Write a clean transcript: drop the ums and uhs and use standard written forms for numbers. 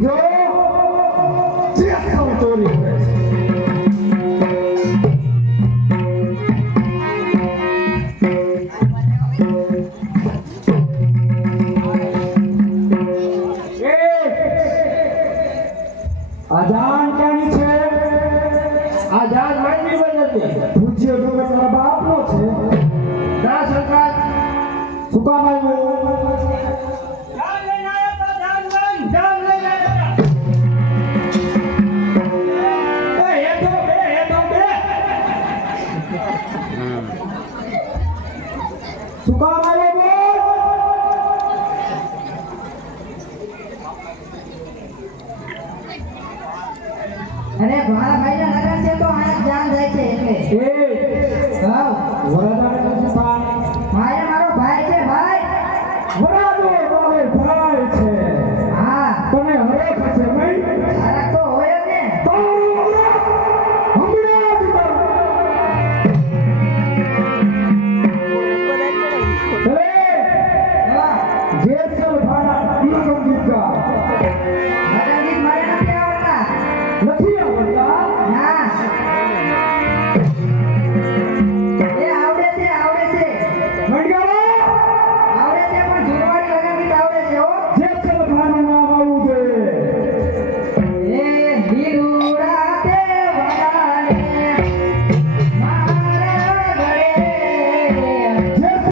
જો જે સૌ ચોરી કરે છે. આજાન ક્યાંની છે? આજાદ માનવી બનતી પૂજ્ય ડુંગર તારા બાપનો છે. ના સરકાર શું કામ આવ્યું? જાન લઈને આવ્યો તો જાન લઈને આવ્યો. એ હેઠો બે શું કામ આવ્યો બોલ? અરે મારા ભાઈના લગન છે તો આ જાન જાય છે એટલે એ હા વરાના